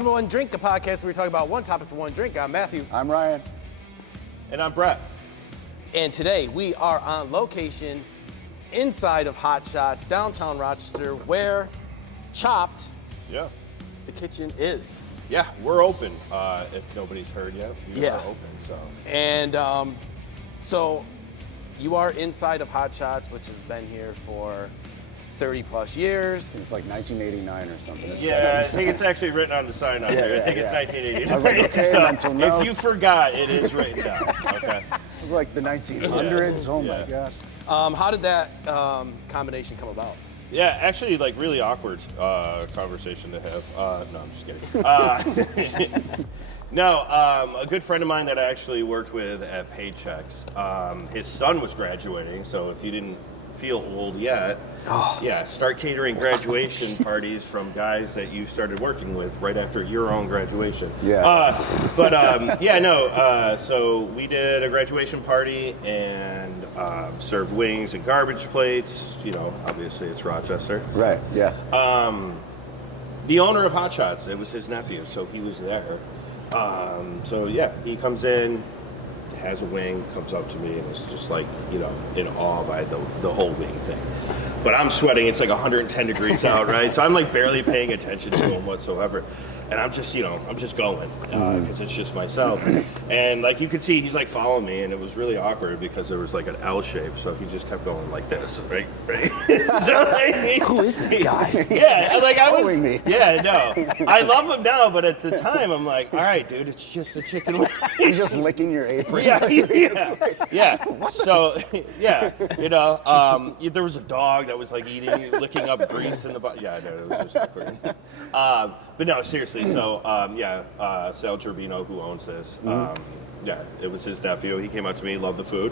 Welcome to One Drink, a podcast where we talk about one topic for one drink. I'm Matthew. I'm Ryan. And I'm Brett. And today we are on location inside of Hot Shots, downtown Rochester, where Chopped, the kitchen is. Yeah, we're open. If nobody's heard yet, we are open. So. And so you are inside of Hot Shots, which has been here for 30 plus years. It's like 1989 or something. Yeah, I think it's actually written on the sign out there. I think it's 1989. I was like, okay, so until now. if you forgot, it is written down. Okay. It was like the 1900s. Oh my gosh. How did that combination come about? Yeah, actually, like really awkward conversation to have. No, I'm just kidding. No, a good friend of mine that I actually worked with at Paychecks, his son was graduating, so if you didn't feel old yet, start catering graduation parties from guys that you started working with right after your own graduation. Yeah. So we did a graduation party and served wings and garbage plates. You know, obviously it's Rochester. Right, yeah. The owner of Hot Shots, it was his nephew, so he was there. He comes in, has a wing, comes up to me, and is just like, you know, in awe by the whole wing thing. But I'm sweating, it's like 110 degrees out, right? So I'm like barely paying attention to him whatsoever. And I'm just, I'm just going, because it's just myself. And like you could see, he's like following me, and it was really awkward because there was like an L shape, so he just kept going like this, right? So, like, Who is this guy? Yeah, like I was, Following me. yeah, no. I love him now, but at the time, I'm like, all right, dude, it's just a chicken wing. He's just licking your apron. Yeah. So, there was a dog that was like licking up grease in the butt. Yeah, no, it was just awkward. But no, seriously. So, Sal Gerbino, who owns this, it was his nephew. He came up to me, loved the food,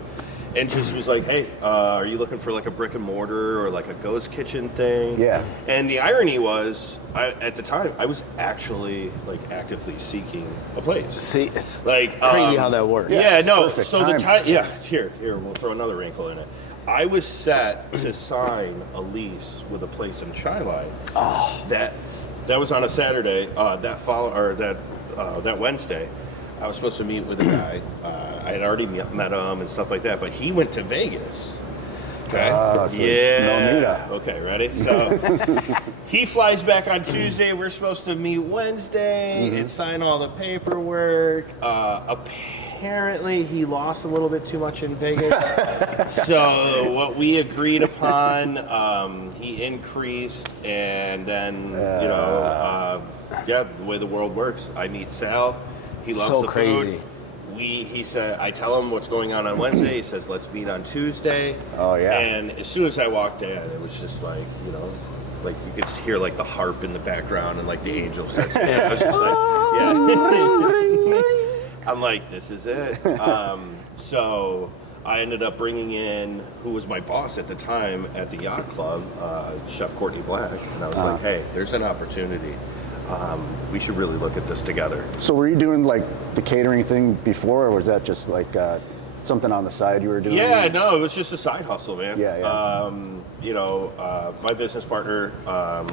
and just was like, hey, are you looking for like a brick and mortar or like a ghost kitchen thing? Yeah. And the irony was, at the time, I was actually like actively seeking a place. See, it's like crazy how that works. Yeah, no. perfect So timing. the time, here, we'll throw another wrinkle in it. I was set to sign a lease with a place in Chi-Line. That was on a Saturday. That Wednesday, I was supposed to meet with a guy. I had already met him and stuff like that, but he went to Vegas. Okay. So no meetup. Okay, ready? So he flies back on Tuesday. We're supposed to meet Wednesday and sign all the paperwork. Apparently, he lost a little bit too much in Vegas. So what we agreed upon, he increased, and then the way the world works. I meet Sal. He loves So the crazy. food. He said, I tell him what's going on Wednesday. He says, let's meet on Tuesday. Oh, yeah. And as soon as I walked in, it was just like, like you could just hear like the harp in the background and like the angel says, I was just like, I'm like, this is it. So I ended up bringing in who was my boss at the time at the yacht club, Chef Courtney Black. And I was like, hey, there's an opportunity. We should really look at this together. So were you doing like the catering thing before, or was that just like something on the side you were doing? Yeah, no, it was just a side hustle, man. Yeah. My business partner,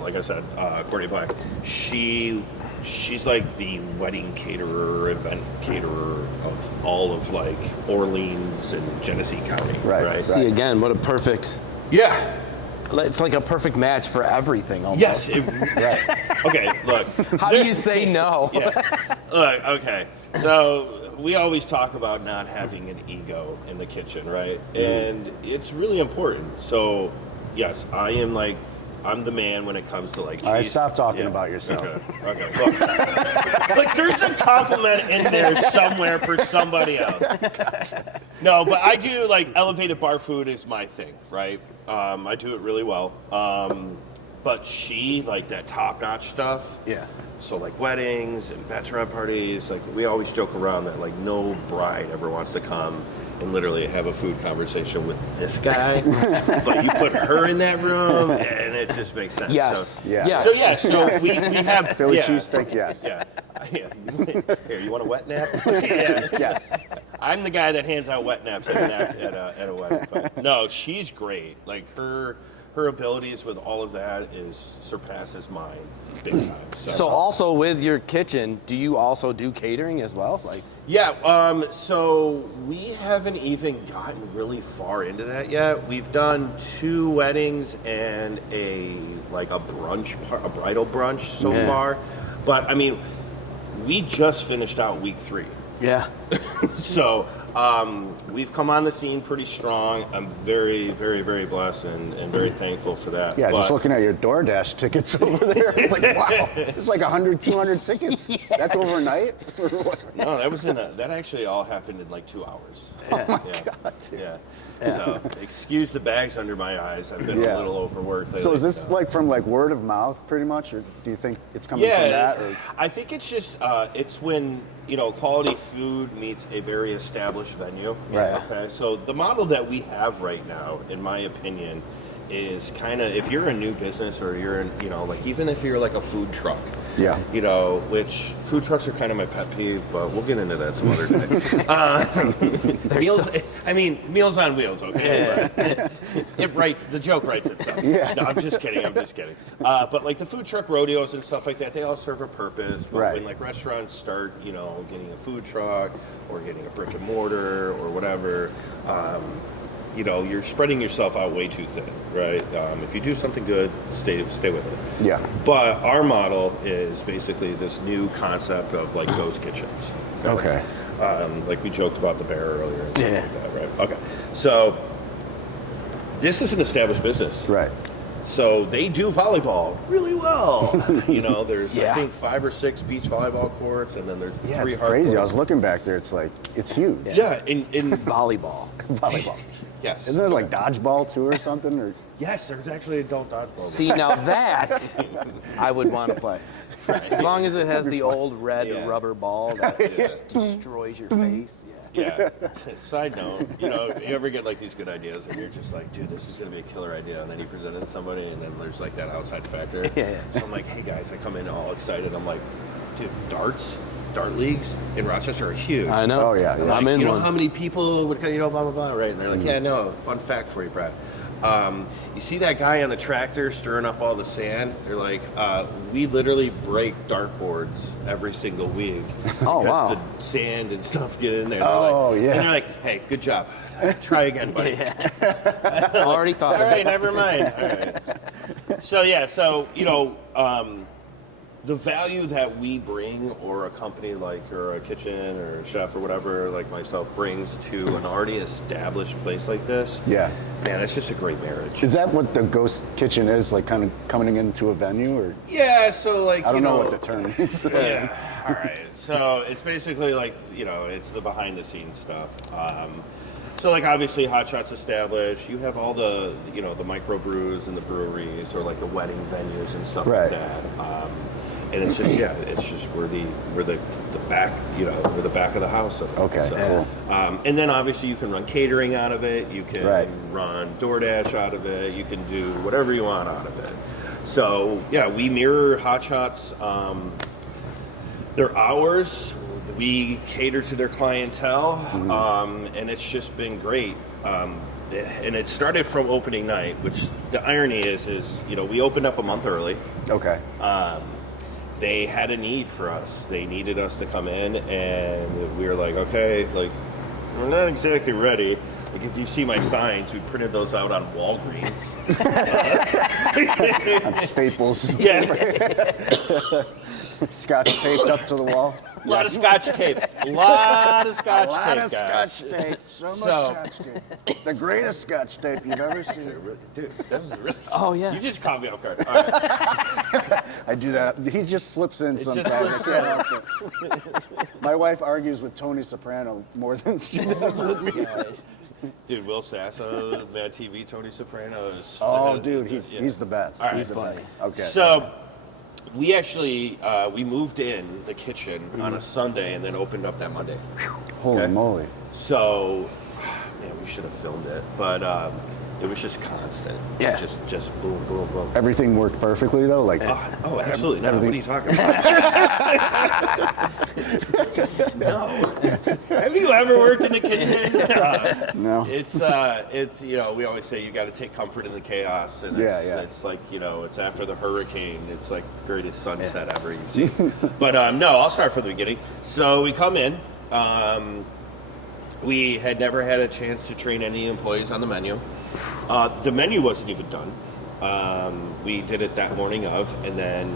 like I said, Courtney Black, she's like the wedding caterer, event caterer of all of like Orleans and Genesee County. Right. See, again, what a perfect... Yeah. It's like a perfect match for everything almost. Yes. Okay, look. How do you say no? Yeah. Look, okay. So we always talk about not having an ego in the kitchen, right? And it's really important. So, yes, I'm the man when it comes to like cheese. All right, stop talking about yourself. Okay. Look, there's a compliment in there somewhere for somebody else. No, but I do like elevated bar food is my thing, right? I do it really well. But she, like that top-notch stuff. Yeah. So like weddings and bachelorette parties, like we always joke around that like no bride ever wants to come and literally have a food conversation with this guy, but you put her in that room and it just makes sense. Yes. Yeah. Yes. So we have Philly cheesesteak, yes. Yeah. Here, you want a wet nap? Yeah. Yes. I'm the guy that hands out wet naps at a wedding. But no, she's great. Like her her abilities with all of that surpasses mine big time. So also with your kitchen, do you also do catering as well? Yeah, so we haven't even gotten really far into that yet. We've done 2 weddings and a bridal brunch so far. But I mean, we just finished out week 3. Yeah. So we've come on the scene pretty strong. I'm very, very, very blessed and very thankful for that. Yeah, just looking at your DoorDash tickets over there, it's like, wow, it's like 100, 200 tickets. Yeah. That's overnight? No, that actually all happened in like 2 hours. Oh my God, dude. Yeah. So excuse the bags under my eyes. I've been a little overworked lately. So is this like from like word of mouth pretty much, or do you think it's coming from that? Or? I think it's just it's when quality food meets a very established venue. Right. Okay. So the model that we have right now, in my opinion, is kind of if you're a new business or you're in, even if you're like a food truck. Yeah. Which food trucks are kind of my pet peeve, but we'll get into that some other day. Meals on Wheels, okay? Yeah. The joke writes itself. Yeah. No, I'm just kidding. But like the food truck rodeos and stuff like that, they all serve a purpose. But when like restaurants start, getting a food truck or getting a brick and mortar or whatever, you're spreading yourself out way too thin, right? If you do something good, stay with it. Yeah. But our model is basically this new concept of like ghost kitchens. Okay. Like we joked about the bear earlier and stuff like that, right? Okay. So this is an established business. Right. So they do volleyball really well. There's I think 5 or 6 beach volleyball courts, and then there's 3 it's hard crazy. courts. I was looking back there. It's like it's huge. Yeah, in Volleyball. Volleyball. Yes. Isn't it like dodgeball too or something? Or Yes, there's actually adult dodgeball. See, now that I would want to play. As long as it has the old red rubber ball that just destroys your face. Yeah. Side note, you ever get like these good ideas and you're just like, dude, this is gonna be a killer idea, and then you present it to somebody, and then there's like that outside factor. Yeah. So I'm like, hey guys, I come in all excited. I'm like, dude, dart leagues in Rochester are huge. I know. Oh yeah. I'm in you know one. how many people would, blah blah blah, right? And they're like, yeah, no. Fun fact for you, Brad. You see that guy on the tractor stirring up all the sand? They're like, we literally break dartboards every single week. Oh, because wow. the sand and stuff get in there. Oh, yeah. And they're like, hey, good job. Try again, buddy. Already thought All of right, it. never mind. All right. So, the value that we bring, or a company or a kitchen or a chef or whatever like myself brings to an already established place like this, Yeah. man, it's just a great marriage. Is that what the ghost kitchen is, like kind of coming into a venue, or? Yeah, so like, I don't know what the term is. Yeah, all right. So it's basically like, it's the behind the scenes stuff. So like obviously Hot Shot's established. You have all the, the microbrews and the breweries, or like the wedding venues and stuff Right. like that. And it's just, we're the back, we're the back of the house of it. Okay, So, cool. and then obviously you can run catering out of it. You can Right. run DoorDash out of it. You can do whatever you want out of it. So yeah, we mirror Hot Shot's, their hours. We cater to their clientele, and it's just been great. And it started from opening night, which the irony is we opened up a month early. Okay. They had a need for us. They needed us to come in, and we were like, okay, like, we're not exactly ready. Like, if you see my signs, we printed those out on Walgreens. On Staples. Yeah. Scotch taped up to the wall. A lot of Scotch tape. A lot of Scotch A lot tape, of guys. Scotch tape. So much So- Scotch tape. The greatest Scotch tape you've ever seen. Dude, that was really... Oh, yeah. You just caught me off guard. All right. I do that. He just slips in just sometimes. slips I can't help it. My wife argues with Tony Soprano more than she does with me. Dude, Will Sasso, Mad TV, Tony Soprano is... Oh, dude, he's the best. All right. He's the best. Okay. So, we actually, we moved in the kitchen on a Sunday and then opened up that Monday. Holy Okay. moly. So, man, we should have filmed it. But It was just constant. Yeah. Just boom, boom, boom. Everything worked perfectly though. Like, Oh, absolutely. No, what are you talking about? No. Have you ever worked in the kitchen? no. It's we always say you got to take comfort in the chaos, and it's like, it's after the hurricane. It's like the greatest sunset ever you've seen. But no, I'll start from the beginning. So we come in. We had never had a chance to train any employees on the menu. The menu wasn't even done. We did it that morning of, and then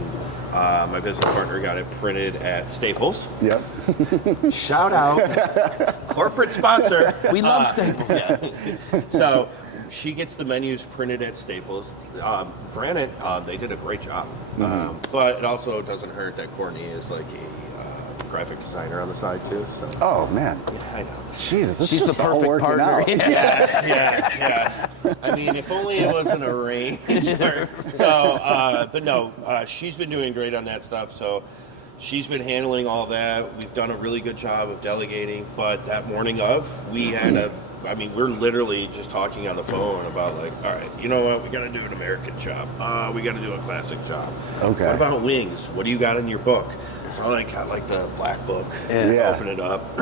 my business partner got it printed at Staples. Yep. Shout out, corporate sponsor. We love Staples. Yeah. So she gets the menus printed at Staples. Granted, they did a great job, but it also doesn't hurt that Courtney is like a graphic designer on the side too. So. Oh man. Yeah, I know. Jesus, this She's is the just all perfect working partner. out. Yeah. I mean, if only it wasn't arranged. But no, she's been doing great on that stuff. So she's been handling all that. We've done a really good job of delegating. But that morning of, we're literally just talking on the phone about like, all right, you know what? We got to do an American chop. We got to do a classic chop. Okay. What about wings? What do you got in your book? So I got like the black book. Yeah. Open it up.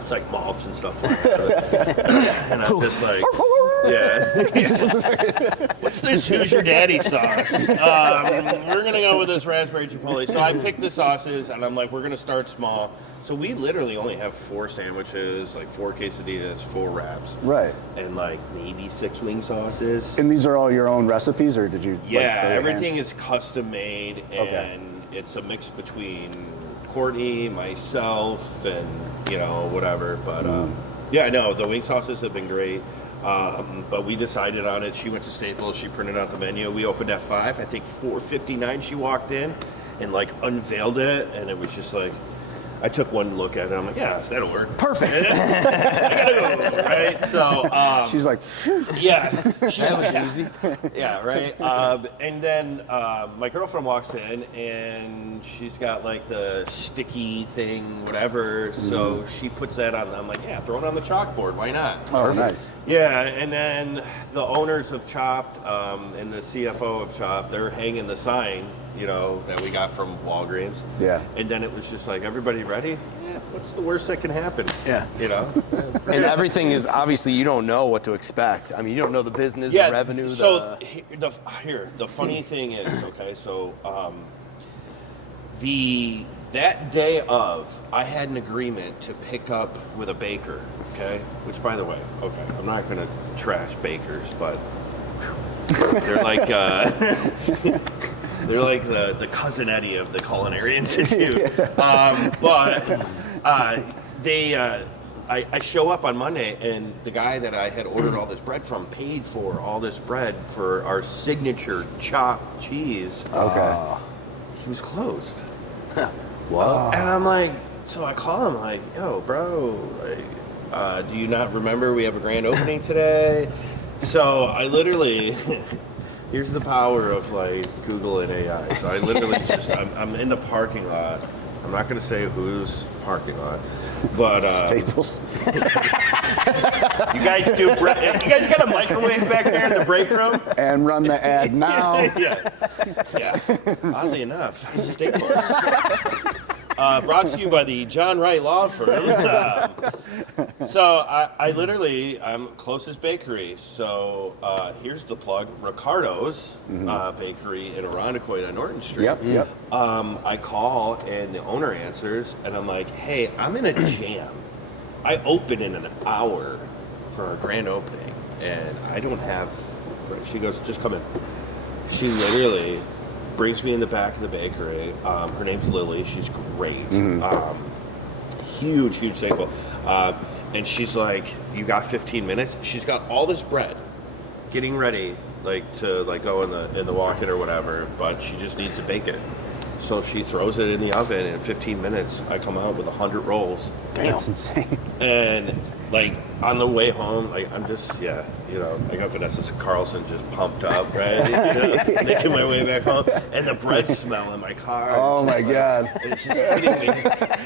It's like moths and stuff like that. And I'm just like, what's this Who's Your Daddy sauce? We're going to go with this raspberry chipotle. So I picked the sauces, and I'm like, we're going to start small. So we literally only have 4 sandwiches, like 4 quesadillas, 4 wraps. Right. And like maybe 6 wing sauces. And these are all your own recipes, or did you? Yeah, everything is custom made, and it's a mix between Courtney, myself, and whatever. But the wing sauces have been great. But we decided on it. She went to Staples. She printed out the menu. We opened at 5. I think 4:59 she walked in and like unveiled it, and it was just like, I took one look at it. I'm like, yeah, that'll work. Perfect. I gotta go, right? So she's like, yeah, she's That like, was easy. yeah, right. And then my girlfriend walks in, and she's got like the sticky thing, whatever. So she puts that on. I'm like, yeah, throw it on the chalkboard. Why not? oh, nice. Yeah, and then the owners of Chopped and the CFO of Chopped, they're hanging the sign, that we got from Walgreens. Yeah. And then it was just like, everybody ready? Yeah, what's the worst that can happen? Yeah. And everything is, obviously, you don't know what to expect. I mean, you don't know the business, the revenue. So the funny thing is, okay, so that day of, I had an agreement to pick up with a baker, okay? Which, by the way, okay, I'm not going to trash bakers, but they're like the cousin Eddie of the Culinary Institute. I show up on Monday, and the guy that I had ordered all this bread from paid for all this bread for our signature chopped cheese. Okay. He was closed. What? And I'm like, so I call him like, yo, bro, like, do you not remember we have a grand opening today? So I literally, here's the power of like Google and AI. So I literally I'm in the parking lot. I'm not going to say whose parking lot, but Staples. you guys do. You guys got a microwave back there in the break room? And run the ad now. Yeah. Oddly enough, Staples. Brought to you by the John Wright Law Firm. So I literally, I'm closest bakery. So here's the plug, Ricardo's Bakery in Irondequoit on Norton Street. Yep. I call and the owner answers, and I'm like, hey, I'm in a jam. I open in an hour for our grand opening, and I don't have. She goes, just come in. She literally brings me in the back of the bakery. Her name's Lily. She's great. Huge thankful. And she's like, you got 15 minutes? She's got all this bread getting ready, like to like go in the walk-in or whatever, but she just needs to bake it. So she throws it in the oven, and in 15 minutes, I come out with 100 rolls. That's insane. And like on the way home, like I'm just, I got Vanessa Carlson just pumped up, right? Making my way back home, and the bread smell in my car. Oh my God. It's just hitting me.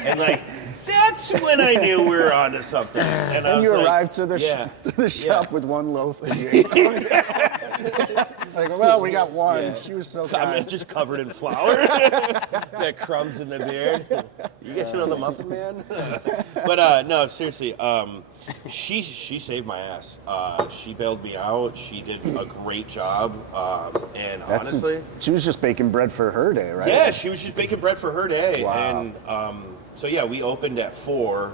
And like That's when I knew we were onto something. And I was you like, arrived to the, to the shop with one loaf and you ate like, well, we got one. Yeah. She was so I'm kind. just covered in flour. Got crumbs in the beard. You guys know the Muffin Man? But no, seriously, she saved my ass. She bailed me out. She did a great job. And honestly, she was just baking bread for her day, right? Yeah, she was just baking bread for her day. Wow. And so yeah, we opened at 4.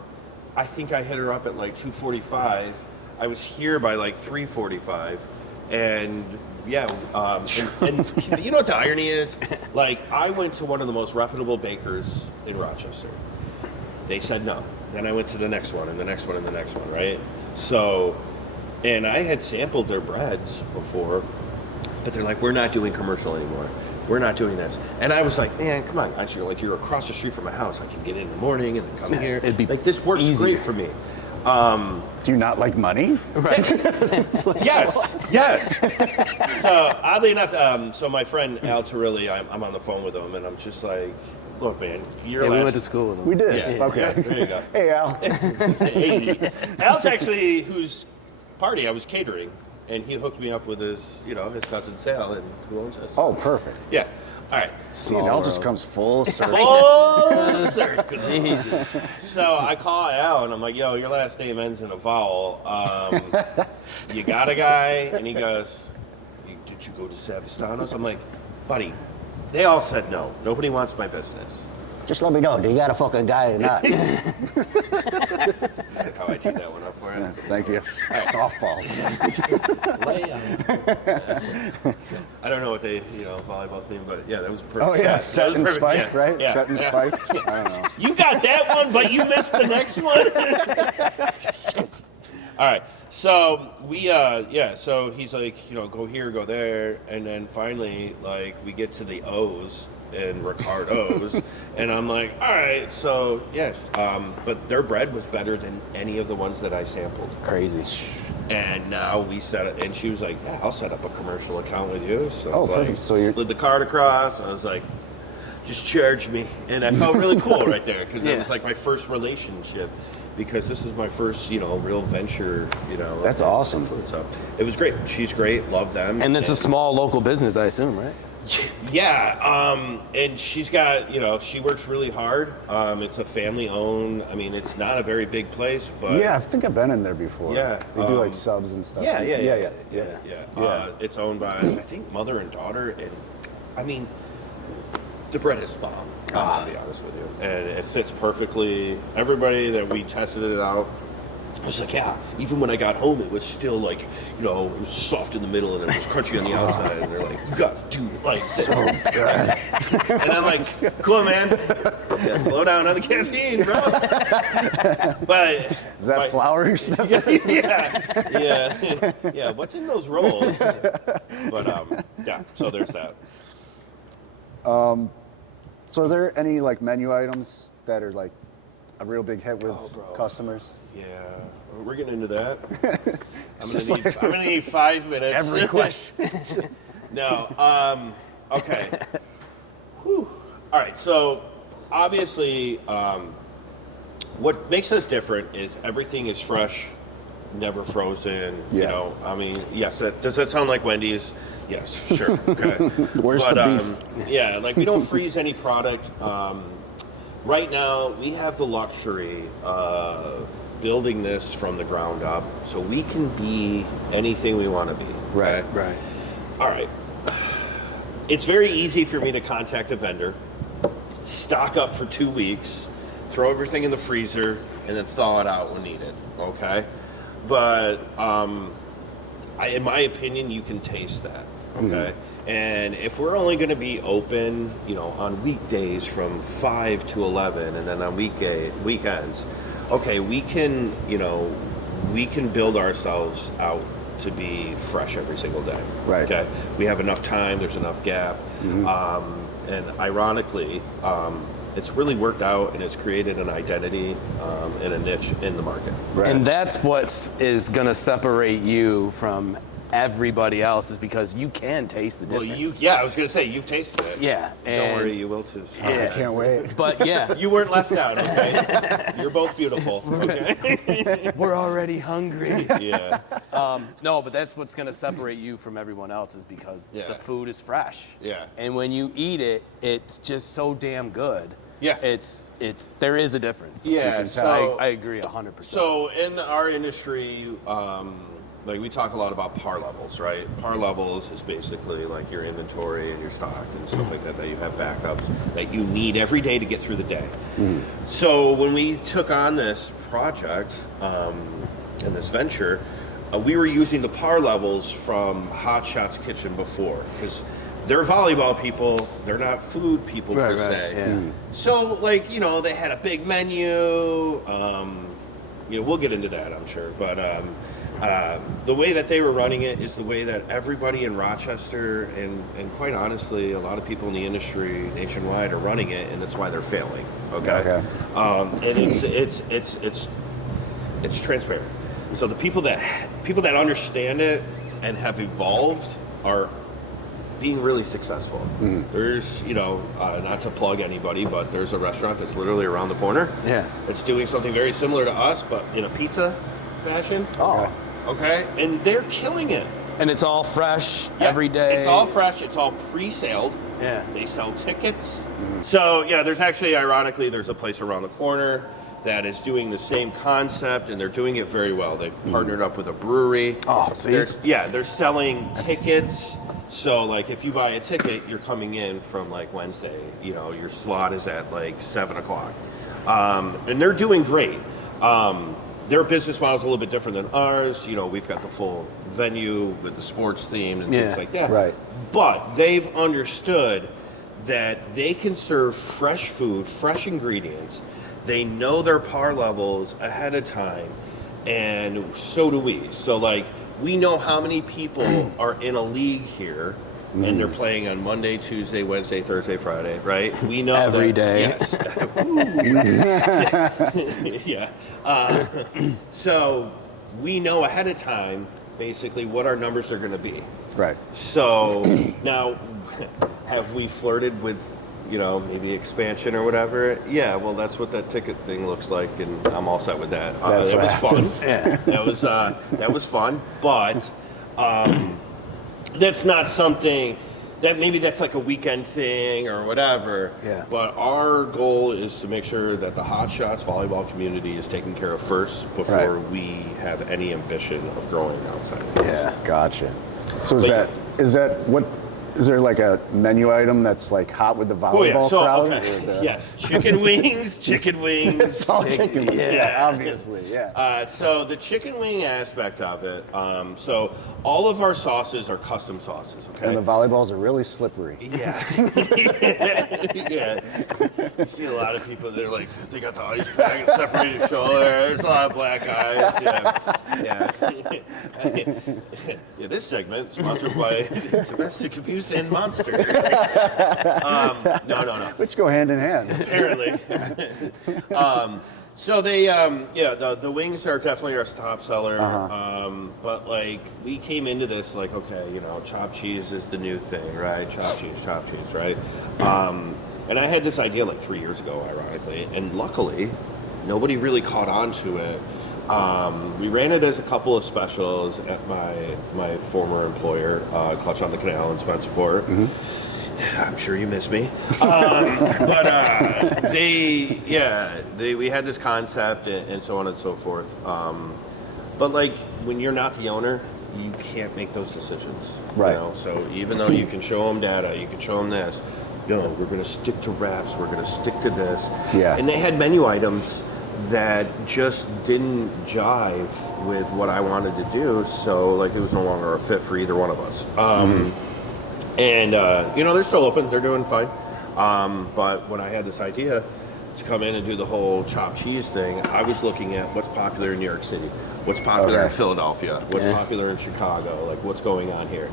I think I hit her up at like 2:45. I was here by like 3:45. And yeah, and you know what the irony is? Like, I went to one of the most reputable bakers in Rochester. They said no. Then I went to the next one and the next one and the next one, right? So, and I had sampled their breads before, but they're like, we're not doing commercial anymore. We're not doing this. And I was like, man, come on. You're across the street from my house. I can get in the morning and then come here. It'd be like, this works easier. great for me. Do you not like money? Right. Yes. So oddly enough, so my friend Al Turilli, I'm on the phone with him, and I'm just like, look, man, We went to school with him. We did. Yeah, Okay. yeah, there you go. Hey, Al. Hey. Al's actually whose party I was catering, and he hooked me up with his cousin Sal, and who owns us. Oh, perfect. Yeah. All right. See, it all just comes full circle. Full circle. Jesus. So I call Al and I'm like, yo, your last name ends in a vowel. You got a guy? And he goes, did you go to Savastano's? I'm like, buddy, they all said no. Nobody wants my business. Just let me know. Do you got a fucking guy or not? How I teed that one up for you. Yeah, thank you. Softballs. I don't know what they, volleyball theme, but yeah, that was perfect. Oh, yeah. That Set was and perfect. spike, Yeah, right? yeah, Set and yeah. spike. I don't know. You got that one, but you missed the next one. All right. So so he's like, go here, go there. And then finally, like, we get to the O's and Ricardo's. And I'm like, all right, so, yes. But their bread was better than any of the ones that I sampled. Crazy. And now we set it, and she was like, yeah, I'll set up a commercial account with you. So I Oh, was like, perfect. So you're- slid the card across. I was like, just charge me. And I felt really cool right there, because it was like my first relationship, because this is my first, real venture, That's awesome. So it was great. She's great. Love them. And it's a small local business, I assume, right? Yeah, and she's got, she works really hard. It's a family-owned. I mean, it's not a very big place, but Yeah, I think I've been in there before. Yeah, They do like subs and stuff. Yeah. Yeah. It's owned by, I think, mother and daughter, and I mean, the bread is bomb. I'll be honest with you, and it fits perfectly. Everybody that we tested it out, I was like, yeah. Even when I got home, it was still like, it was soft in the middle and it was crunchy on the outside. And they're like, you got to do it like this. So good. And I'm like, cool, man. Yeah, slow down on the caffeine, bro. But Is that flour you're sniffing? yeah. What's in those rolls? But yeah. So there's that. So are there any like menu items that are like a real big hit with customers? Yeah, we're getting into that. I'm just gonna need 5 minutes. Every question. No. Okay. Whew. All right. So obviously, what makes us different is everything is fresh, never frozen. Yeah. I mean, yes. Does that sound like Wendy's? Yes. Sure. Okay. Where's the beef? Yeah. Like, we don't freeze any product. Right now, we have the luxury of building this from the ground up, so we can be anything we want to be. Right. Okay? Right. All right. It's very easy for me to contact a vendor, stock up for 2 weeks, throw everything in the freezer, and then thaw it out when needed. Okay. But in my opinion, you can taste that. Okay. And if we're only going to be open, on weekdays from 5 to 11, and then on weekends, okay, we can build ourselves out to be fresh every single day. Right. Okay. We have enough time. There's enough gap. And ironically, it's really worked out, and it's created an identity and a niche in the market. Right. And that's what is going to separate you from everybody else is because you can taste the difference. I was gonna say you've tasted it. Yeah. Don't worry, you will too. I can't wait. But yeah, You weren't left out, okay? You're both beautiful, okay? we're already hungry. Yeah. No, but that's what's gonna separate you from everyone else is because the food is fresh. Yeah. And when you eat it, it's just so damn good. Yeah. There is a difference. Yeah, so I agree 100%. So in our industry, like we talk a lot about par levels, right? Par levels is basically like your inventory and your stock and stuff like that you have backups that you need every day to get through the day. So when we took on this project and this venture, we were using the par levels from Hot Shots Kitchen before because they're volleyball people, they're not food people per se. Yeah. So like, they had a big menu, we'll get into that, I'm sure, but the way that they were running it is the way that everybody in Rochester and quite honestly, a lot of people in the industry nationwide are running it, and that's why they're failing. Okay. And it's transparent. So the people that understand it and have evolved are being really successful. There's, not to plug anybody, but there's a restaurant that's literally around the corner. Yeah. It's doing something very similar to us, but in a pizza fashion. Oh. Okay. And they're killing it. And it's all fresh every day. It's all fresh. It's all pre-saled. Yeah. They sell tickets. So there's actually, ironically, there's a place around the corner that is doing the same concept, and they're doing it very well. They've partnered up with a brewery. Oh, see? They're selling tickets. So, like, if you buy a ticket, you're coming in from, like, Wednesday. Your slot is at, like, 7 o'clock. And they're doing great. Their business model is a little bit different than ours. We've got the full venue with the sports theme and things like that. Right. But they've understood that they can serve fresh food, fresh ingredients. They know their par levels ahead of time, and so do we. So, like, we know how many people are in a league here, and they're playing on Monday, Tuesday, Wednesday, Thursday, Friday, right? We know every day. Yes. Yeah. So we know ahead of time, basically, what our numbers are going to be. Right. So now, have we flirted with, maybe expansion or whatever? Yeah, well, that's what that ticket thing looks like, and I'm all set with that. That's that was happens. fun. Yeah. That was fun, but that's not something that maybe that's like a weekend thing or whatever. Yeah. But our goal is to make sure that the Hot Shots volleyball community is taken care of first before we have any ambition of growing outside of this. Yeah, gotcha. So is there like a menu item that's like hot with the volleyball crowd? Okay. Yes, chicken wings. It's all chicken wings, obviously, yeah. So the chicken wing aspect of it, so all of our sauces are custom sauces, okay? And the volleyballs are really slippery. Yeah. Yeah. You see a lot of people, they're like, they got the ice bag and separated shoulder. There's a lot of black eyes. Yeah. Yeah, this segment sponsored by Domestic Abuse and Monster. No. Which go hand in hand. Apparently. So they, the wings are definitely our top seller. But like, we came into this like, okay, chopped cheese is the new thing, right? Chopped cheese, right? And I had this idea like 3 years ago, ironically, and luckily, nobody really caught on to it. We ran it as a couple of specials at my former employer, Clutch on the Canal in Spencerport. I'm sure you miss me. But we had this concept and so on and so forth. But like, when you're not the owner, you can't make those decisions. Right. So even though you can show them data, you can show them this, no, we're going to stick to wraps, we're going to stick to this. Yeah. And they had menu items that just didn't jive with what I wanted to do, so like it was no longer a fit for either one of us. And they're still open, they're doing fine. But when I had this idea to come in and do the whole chopped cheese thing, I was looking at what's popular in New York City, what's popular in Philadelphia, what's popular in Chicago, like what's going on here.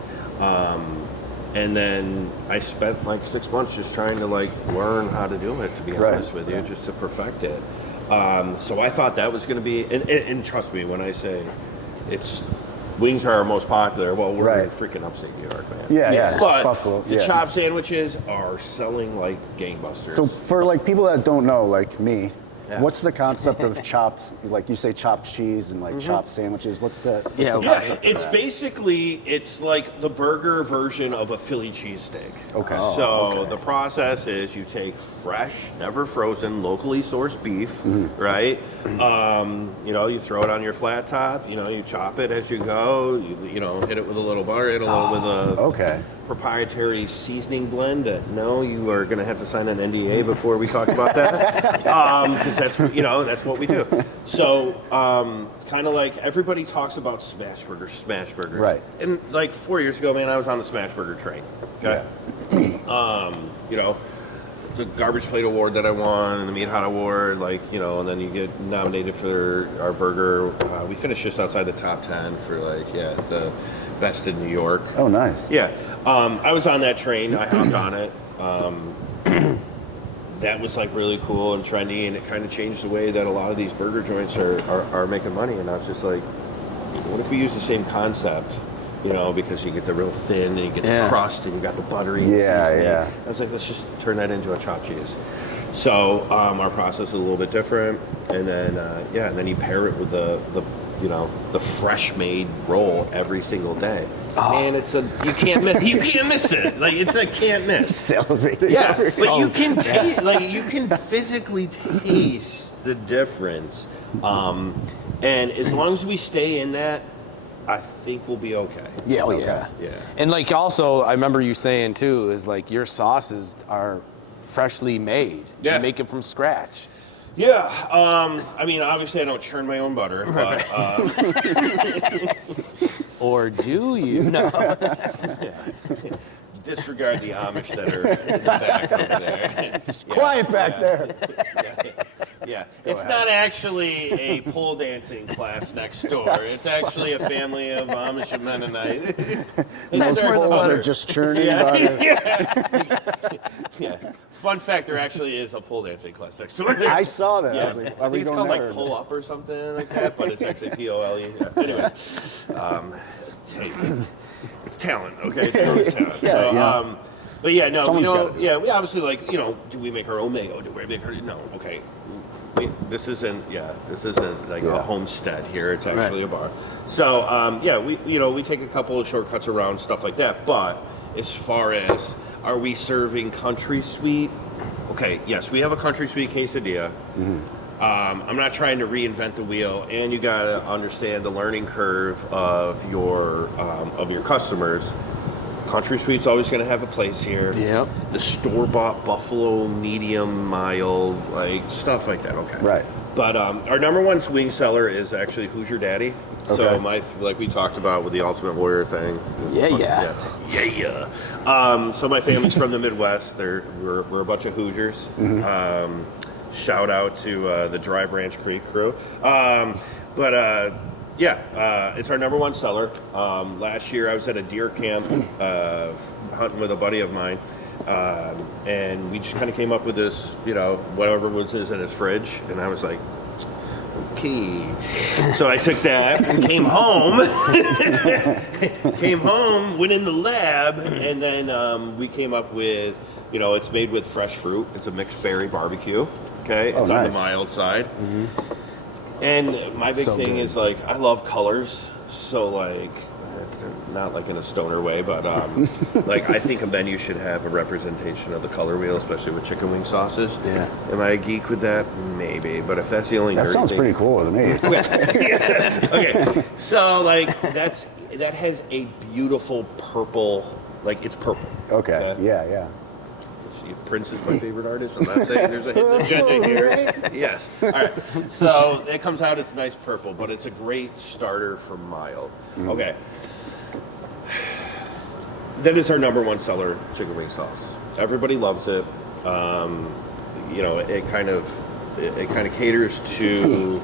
And then I spent like 6 months just trying to like learn how to do it, to be honest with you, just to perfect it. So I thought that was going to be, and trust me when I say it's wings are our most popular. Well, we're in Right. freaking upstate New York, man. Yeah. But Buffalo. the chopped sandwiches are selling like gangbusters. So for like people that don't know, like me, what's the concept of chopped? Like you say, chopped cheese and like chopped sandwiches. What's that? It's basically it's like the burger version of a Philly cheesesteak. Okay. So the process is you take fresh, never frozen, locally sourced beef, right? You throw it on your flat top. You chop it as you go. You hit it with a little butter, hit a little with a proprietary seasoning blend. No, you are going to have to sign an NDA before we talk about that, because that's what we do. So kind of like everybody talks about smash burgers, right? And like 4 years ago, man, I was on the smash burger train. Okay, the garbage plate award that I won and the meat hot award, and then you get nominated for our burger. We finished just outside the top 10 for the best in New York. Oh, nice. Yeah. I was on that train. I hopped on it. That was really cool and trendy, and it kind of changed the way that a lot of these burger joints are making money. And I was just like, what if we use the same concept? Because you get the real thin and you get the crust and you got the buttery seasoning. I was like, let's just turn that into a chopped cheese. So our process is a little bit different, and then you pair it with the fresh made roll every single day. And you can't miss it. It's a can't miss. Salivating. Yes, but you can taste, you can physically taste the difference. And as long as we stay in that, I think we'll be okay. Yeah, Yeah. And also, I remember you saying too, is your sauces are freshly made. Yeah. You make it from scratch. Yeah, obviously I don't churn my own butter, but or do you? No. Disregard the Amish that are in the back over there. Quiet back there. Yeah, it's not actually a pole dancing class next door. It's actually a family of Amish and Mennonite. Those poles are just churning butter. Yeah. Fun fact: there actually is a pole dancing class next door. I saw that. Yeah. I was like, I think it's called pull up or something like that, but it's actually POLE. Yeah. Anyways, hey, it's talent, okay? It's talent. But yeah, no, we obviously do we make our own mayo? Do we make our no? Okay. This isn't a homestead here. It's actually a bar. So we take a couple of shortcuts around stuff like that. But as far as are we serving country sweet? Okay, yes, we have a country sweet quesadilla. I'm not trying to reinvent the wheel, and you gotta understand the learning curve of your customers. Country sweet's always going to have a place here. Yep. The store-bought Buffalo medium, mild, stuff like that. Okay. Right. But our number one wing seller is actually Hoosier Daddy. Okay. So we talked about with the Ultimate Warrior thing. Yeah. So my family's from the Midwest. We're a bunch of Hoosiers. Shout out to the Dry Branch Creek crew. It's our number one seller. Last year I was at a deer camp hunting with a buddy of mine, and we just kind of came up with this, whatever was in his fridge, and I was like, okay. So I took that and came home, went in the lab, and then we came up with, it's made with fresh fruit. It's a mixed berry barbecue. Okay, it's on the mild side. And my big thing is I love colors, so not in a stoner way, but I think a menu should have a representation of the color wheel, especially with chicken wing sauces. Yeah. Am I a geek with that? Maybe, but if that's the only that sounds pretty cool to me. Okay, so that has a beautiful purple, it's purple. Okay. Yeah. Prince is my favorite artist. I'm not saying there's a hidden agenda here. Yes. All right. So it comes out, it's nice purple, but it's a great starter for mild. Okay. That is our number one seller, chicken wing sauce. Everybody loves it. It kind of caters to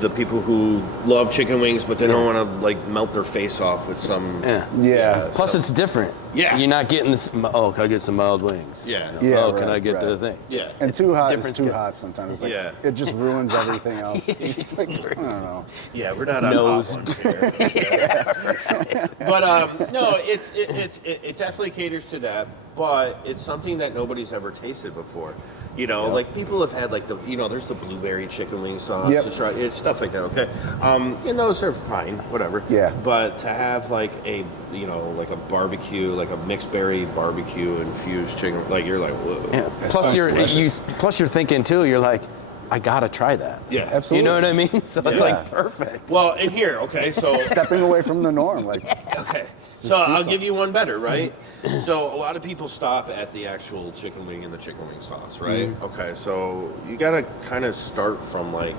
the people who love chicken wings, but they don't want to like melt their face off with some. Plus, it's different. Yeah. You're not getting this. Oh, can I get some mild wings? Yeah. Oh, can I get the thing? Yeah. And too hot is too hot sometimes. It's like, it just ruins everything else. It's like, I don't know. Yeah, we're not on hot ones here. But no, it definitely caters to that. But it's something that nobody's ever tasted before. You know, like people have had like there's the blueberry chicken wing sauce. It's stuff like that. Okay, and those are fine, whatever. Yeah. But to have like a like a barbecue, like a mixed berry barbecue infused chicken, like you're like, whoa. Yeah. Plus you're thinking too. You're like, I gotta try that. Yeah, absolutely. You know what I mean? So it's like perfect. Well, in here, okay, so stepping away from the norm, like. Okay. So I'll give you one better, right? So a lot of people stop at the actual chicken wing and the chicken wing sauce, right? Okay, so you gotta kind of start from like,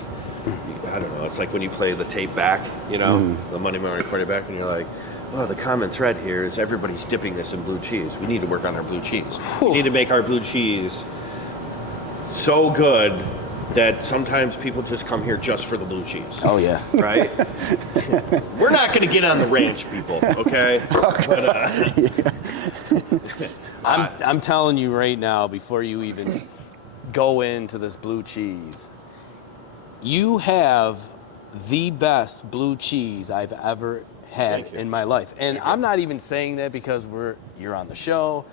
I don't know, it's like when you play the tape back, the Monday morning quarterback, and you're like, well, the common thread here is everybody's dipping this in blue cheese. We need to work on our blue cheese. We need to make our blue cheese so good that sometimes people just come here just for the blue cheese. Oh, yeah. Right? We're not going to get on the ranch, people, okay? But, I'm telling you right now, before you even go into this blue cheese, you have the best blue cheese I've ever had in my life. And I'm not even saying that because you're on the show.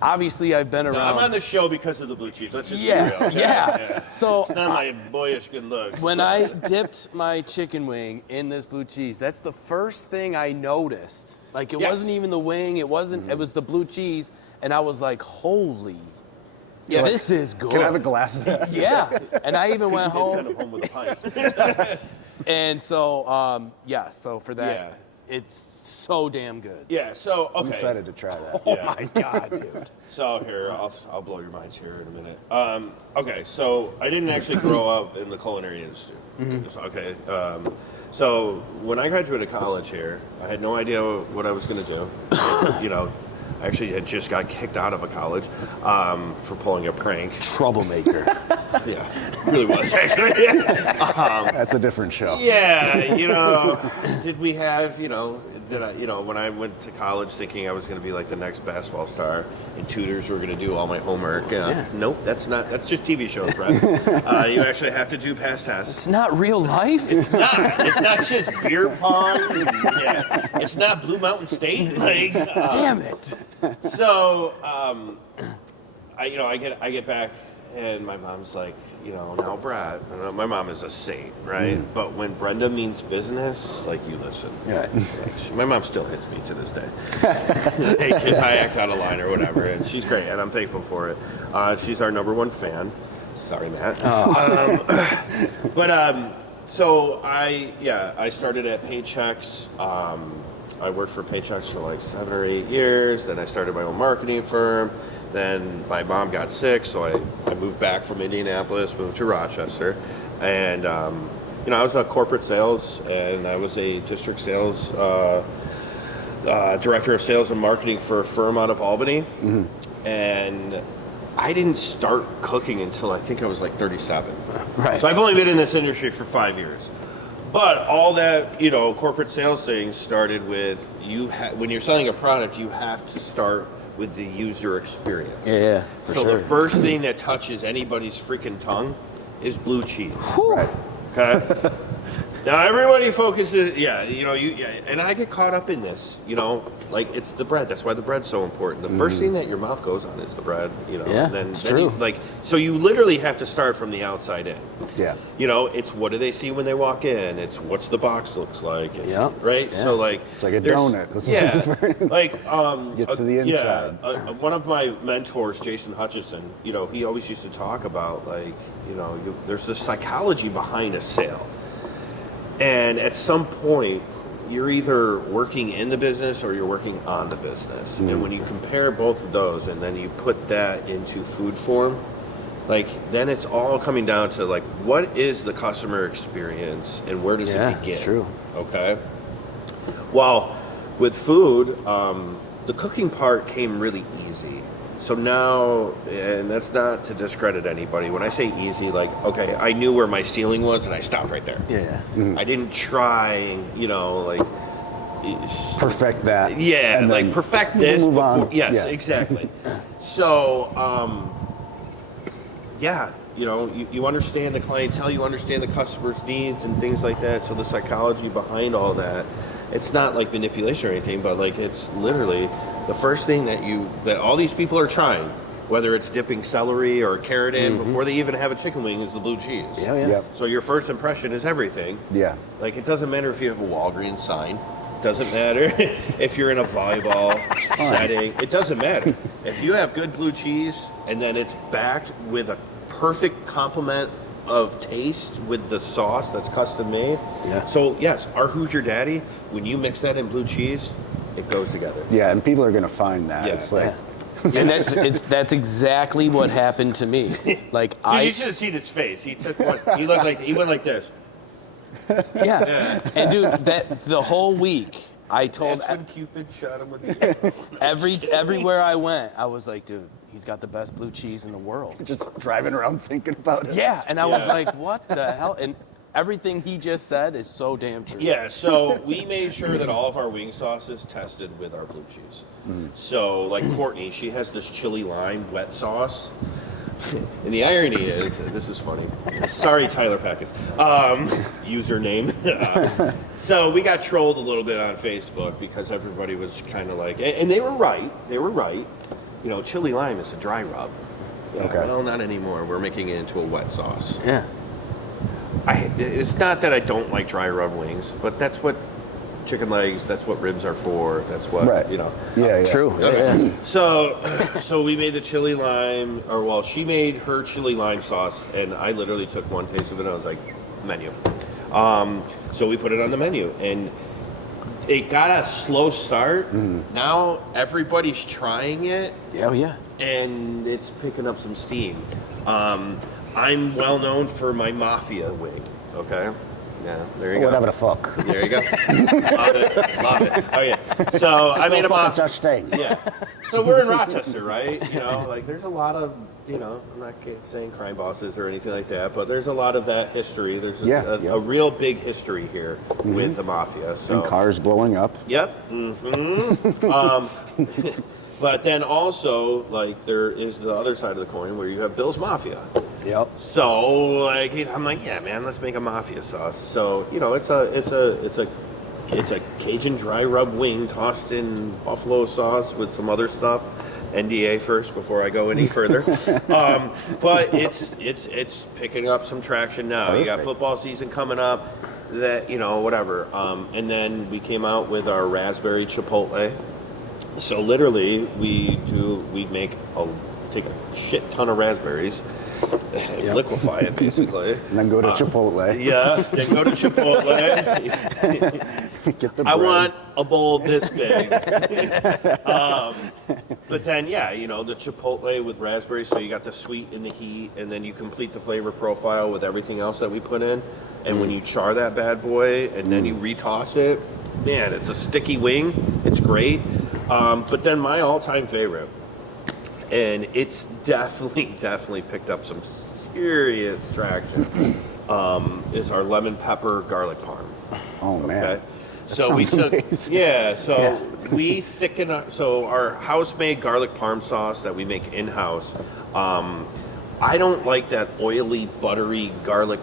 Obviously, I've been around. I'm on the show because of the blue cheese. Let's just be Yeah, real. yeah. So it's not my boyish good looks. When I dipped my chicken wing in this blue cheese, that's the first thing I noticed. Like, it wasn't even the wing. It wasn't. It was the blue cheese, and I was like, "Holy, this is good." Can I have a glass of that? Yeah. And I even went home. Send him home with a pint. And so, so for that, it's so damn good. Yeah. So okay. I'm excited to try that. Oh my god, dude. So here, I'll blow your minds here in a minute. Okay, so I didn't actually grow up in the culinary industry. Okay. So when I graduated college here, I had no idea what I was going to do. I actually had just got kicked out of a college for pulling a prank. Troublemaker. Yeah, really was actually. That's a different show. Yeah, did we have, when I went to college thinking I was going to be like the next basketball star and tutors were going to do all my homework. Nope, that's just TV shows, Brett. You actually have to do past tests. It's not real life. It's not just beer pong. It's not Blue Mountain State. Like, damn it. So, I get back and my mom's like, now Brad, my mom is a saint, right? But when Brenda means business, like, you listen. Yeah. My mom still hits me to this day. If I act out of line or whatever, and she's great, and I'm thankful for it. She's our number one fan. Sorry, Matt. So I started at Paychex. I worked for Paychex for like 7 or 8 years. Then I started my own marketing firm. Then my mom got sick, so I moved back from Indianapolis, moved to Rochester. And, I was a corporate sales, and I was a district sales, director of sales and marketing for a firm out of Albany. And I didn't start cooking until I think I was like 37. Right. So I've only been in this industry for 5 years. But all that, corporate sales thing started with when you're selling a product, you have to start with the user experience. Yeah, for sure. So the first thing that touches anybody's freaking tongue is blue cheese. Right. Okay? Now everybody focuses, and I get caught up in this, like it's the bread. That's why the bread's so important. The first thing that your mouth goes on is the bread, Yeah, it's true. So you literally have to start from the outside in. Yeah. It's what do they see when they walk in? It's what's the box looks like. Right? Yeah. So like It's like a donut. It's get to the inside. One of my mentors, Jason Hutchison, he always used to talk about there's the psychology behind a sale. And at some point, you're either working in the business or you're working on the business. And when you compare both of those and then you put that into food form, then it's all coming down to what is the customer experience and where does it begin? It's true. Okay. Well, with food, the cooking part came really easy. So now, and that's not to discredit anybody. When I say easy, like, okay, I knew where my ceiling was and I stopped right there. Yeah. I didn't try, like perfect that. Yeah, and like then perfect this. move Before, on. yes, Yeah. exactly. So, yeah, you understand the clientele, you understand the customer's needs and things like that. So the psychology behind all that, it's not like manipulation or anything, but like it's literally the first thing that all these people are trying, whether it's dipping celery or carrot in before they even have a chicken wing, is the blue cheese. Yeah, yeah. Yep. So your first impression is everything. Yeah. Like, it doesn't matter if you have a Walgreens sign. It doesn't matter if you're in a volleyball setting. It doesn't matter. If you have good blue cheese and then it's backed with a perfect complement of taste with the sauce that's custom made. Yeah. So, yes, our Who's Your Daddy, when you mix that in blue cheese, it goes together. Yeah, and people are going to find that. Yeah. It's like, And that's exactly what happened to me. Like Dude, you should have seen his face. He took one. He went like this. yeah. And dude, the whole week I told That's when Cupid shot him with the everywhere I went, I was like, dude, he's got the best blue cheese in the world. just driving around thinking about it. Yeah, and I was Yeah. like, what the hell? And everything he just said is so damn true. Yeah, so we made sure that all of our wing sauces tested with our blue cheese. So, like Courtney, she has this chili lime wet sauce. And the irony is, this is funny. Sorry, Tyler Packets. Username. So we got trolled a little bit on Facebook because everybody was kind of like, and they were right. They were right. Chili lime is a dry rub. Okay. Well, not anymore. We're making it into a wet sauce. Yeah. It's not that I don't like dry rub wings, but that's what chicken legs, that's what ribs are for. That's what, Right. you know. Yeah. True. Yeah. So we made the chili lime, she made her chili lime sauce, and I literally took one taste of it, and I was like, menu. So we put it on the menu, and it got a slow start. Now everybody's trying it. Oh yeah. And it's picking up some steam. I'm well known for my mafia wing. Okay. Yeah, there you go. Whatever the fuck. There you go. Love it. Oh yeah. So I made a mafia. Such thing. Yeah. So we're in Rochester, right? There's a lot of, I'm not saying crime bosses or anything like that, but there's a lot of that history. There's a real big history here with the mafia. So. And cars blowing up. Yep. But then also, there is the other side of the coin where you have Bill's Mafia. Yep. So, I'm like, yeah, man, let's make a mafia sauce. So, it's a Cajun dry rub wing tossed in buffalo sauce with some other stuff. NDA first before I go any further. But it's picking up some traction now. Perfect. You got football season coming up. That whatever. And then we came out with our raspberry chipotle. So literally, we'd take a shit ton of raspberries, liquefy it basically, And then go to Chipotle. Yeah, then go to Chipotle. Get the bread. I want a bowl this big. But then, the Chipotle with raspberry, so you got the sweet and the heat, and then you complete the flavor profile with everything else that we put in. And when you char that bad boy, and then you retoss it, man, it's a sticky wing. It's great. But then my all-time favorite, and it's definitely picked up some serious traction, is our lemon pepper garlic parm. Oh man. Okay. That So we sounds took, amazing. we thicken up. So our house-made garlic parm sauce that we make in-house. I don't like that oily, buttery garlic.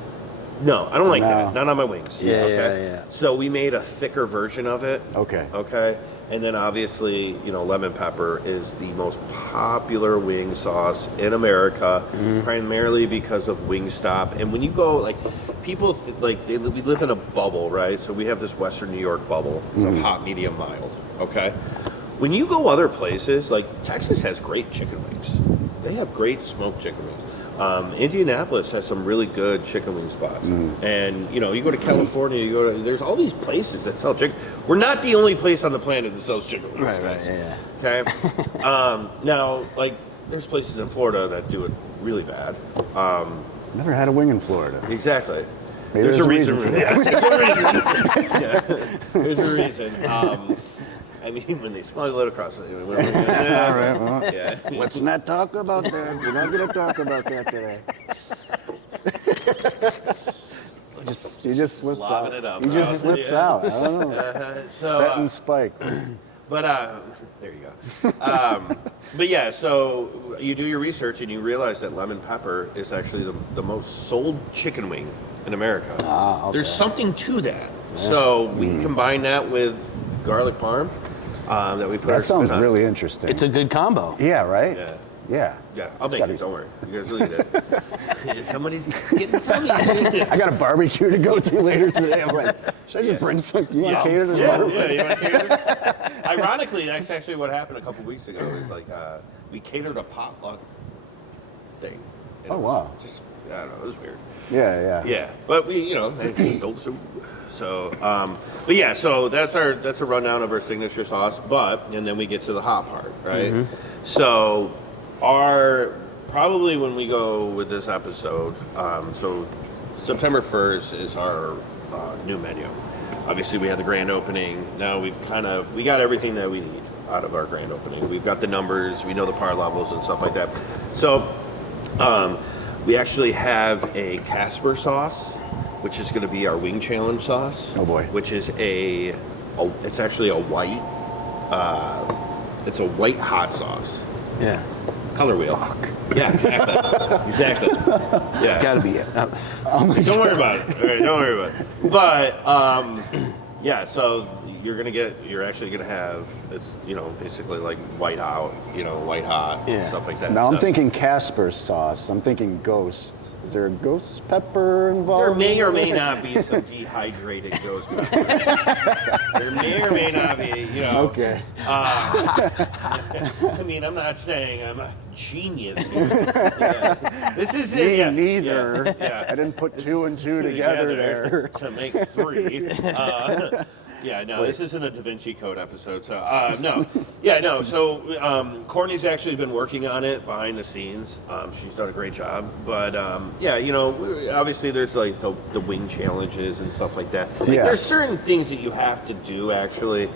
No, I don't like that. Not on my wings. Yeah. So we made a thicker version of it. Okay. And then obviously, lemon pepper is the most popular wing sauce in America, primarily because of Wingstop. And when you go, people, we live in a bubble, right? So we have this Western New York bubble of hot, medium, mild, okay? When you go other places, Texas has great chicken wings. They have great smoked chicken wings. Indianapolis has some really good chicken wing spots. And, you go to California, there's all these places that sell chicken. We're not the only place on the planet that sells chicken wings. Right, yeah. Okay? Now, there's places in Florida that do it really bad. Never had a wing in Florida. Exactly. Maybe there's a reason for that. Yeah, there's a reason. I mean, when they smuggle it across the... All right, well, Yeah. let's not talk about that. We're not going to talk about that today. He just slips lobbing out. it up, He bro. just slips out. I don't know. Set and spike. But there you go. But yeah, so you do your research and you realize that lemon pepper is actually the most sold chicken wing in America. Ah, okay. There's something to that. So we combine that with garlic parm that we put. That sounds really interesting. It's a good combo. Yeah, right? Yeah. Yeah. Yeah, I'll make gotta it. be- Don't worry. You guys really did. Somebody's getting tummy. I got a barbecue to go to later today. I'm like, should I just bring some? You want to cater this barbecue? Yeah, you want to cater this? Ironically, that's actually what happened a couple weeks ago. It was like we catered a potluck thing. And Oh, it was wow. Just, I don't know, it was weird. Yeah. Yeah, but we, they stole the soup. So, but yeah, so that's a rundown of our signature sauce. And then we get to the hot part, right? Mm-hmm. So, probably when we go with this episode, so September 1st is our new menu. Obviously, we had the grand opening. Now we got everything that we need out of our grand opening. We've got the numbers, we know the par levels and stuff like that. So, we actually have a Casper sauce, which is going to be our wing challenge sauce. Oh boy! Which is it's actually a white, it's a white hot sauce. Yeah. Color wheel. Fuck. Yeah, exactly. Yeah. It's got to be it. Don't worry about it. All right, don't worry about it. But yeah, so you're actually gonna have it's basically like white hot, stuff like that. Now I'm So thinking Casper sauce. I'm thinking ghost. Is there a ghost pepper involved? there may or may not be some dehydrated ghost pepper. There may or may not be. Okay. I mean, I'm not saying I'm a genius here. Yeah. This is Me yeah, neither. Yeah. I didn't put two and two together there. to make three. Yeah, no, this isn't a Da Vinci Code episode. So, no. Yeah, no. So, Courtney's actually been working on it behind the scenes. She's done a great job. But, yeah, obviously there's like the wing challenges and stuff like that. Like, Yeah. there's certain things that you have to do, actually,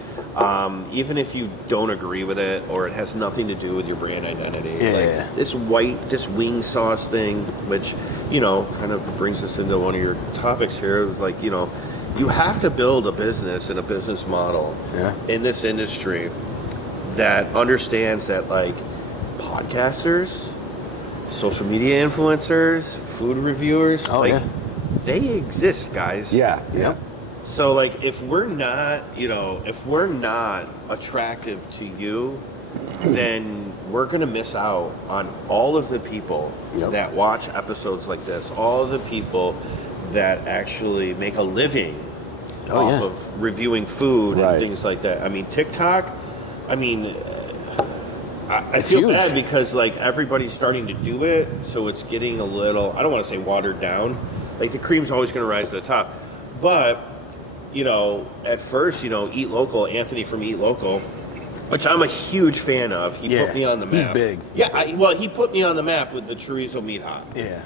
even if you don't agree with it or it has nothing to do with your brand identity. Yeah. Like, this wing sauce thing, which, kind of brings us into one of your topics here. It was like, you have to build a business and a business model in this industry that understands that, like, podcasters, social media influencers, food reviewers, they exist, guys. Yeah. So, like, if we're not attractive to you, then we're going to miss out on all of the people that watch episodes like this, all of the people that actually make a living off of reviewing food and things like that. I mean, TikTok, I feel huge. bad because, like, everybody's starting to do it, so it's getting a little, I don't want to say watered down. Like, the cream's always going to rise to the top. But, at first, Eat Local, Anthony from Eat Local, which I'm a huge fan of. He put me on the map. He's big. Yeah, he put me on the map with the chorizo meat hot. Yeah.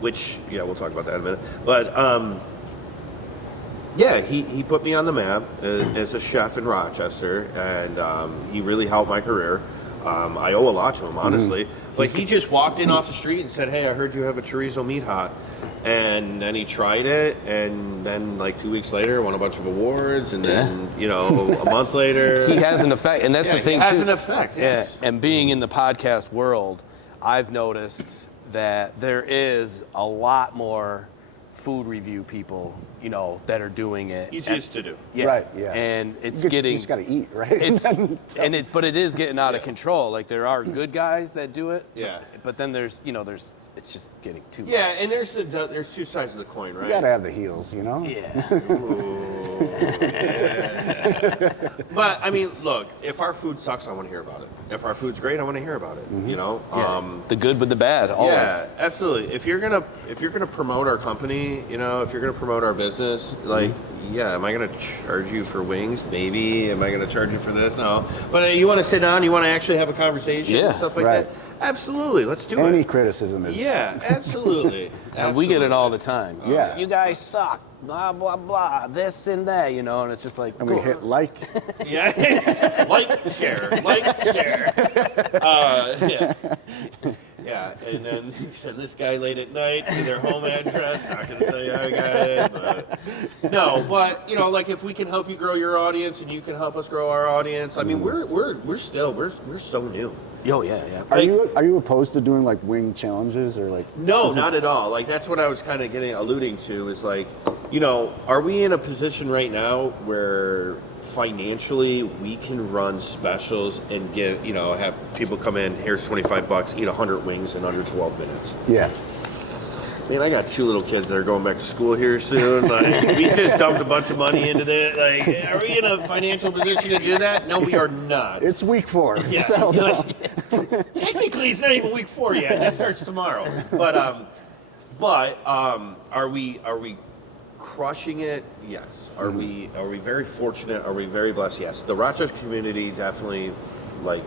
Which, we'll talk about that in a minute. But, yeah, he put me on the map as a chef in Rochester, and he really helped my career. I owe a lot to him, honestly. Like, he just walked in off the street and said, "Hey, I heard you have a chorizo meat hot." And then he tried it, and then, like, 2 weeks later, won a bunch of awards, and then, a month later... He has an effect, and that's the thing, he has too. an effect, yes. Yeah, and being in the podcast world, I've noticed that there is a lot more food review people, that are doing it. He's used to do. Yeah. Right, yeah. And it's You getting... just got to eat, right? But it is getting out of control. Like, there are good guys that do it. Yeah. But then there's it's just getting too much. Yeah, and there's two sides of the coin, right? You got to have the heels, Yeah. Ooh, yeah. But I mean, look, if our food sucks, I want to hear about it. If our food's great, I want to hear about it. The good with the bad, always. Yeah, absolutely. If you're gonna promote our company, if you're gonna promote our business, like, am I gonna charge you for wings? Maybe. Am I gonna charge you for this? No. But you want to sit down, you want to actually have a conversation and stuff like that. Absolutely, let's do it. Any criticism is... Yeah, absolutely. And we get it all the time. Yeah. You guys suck. blah, blah, blah, this and that, you know, and it's just like, And we hit like. Yeah, like, share. Yeah. Yeah, and then he said this guy late at night to their home address. Not gonna tell you how I got it, but no. But you know, like if we can help you grow your audience and you can help us grow our audience. I mean, we're so new. oh yeah, yeah. Are you opposed to doing like wing challenges or like? No, not at all. Like that's what I was kind of alluding to is like, you know, are we in a position right now where financially we can run specials and get, you know, have people come in, here's $25, eat 100 wings in under 12 minutes? Yeah. Man, I got 2 little kids that are going back to school here soon. Like, we just dumped a bunch of money into this. Like, are we in a financial position to do that? No, we are not. It's week 4. Yeah. Settle down. Technically, it's not even week 4 yet. That starts tomorrow. But are we crushing it? Yes. Are we very fortunate? Are we very blessed? Yes. The Rochester community definitely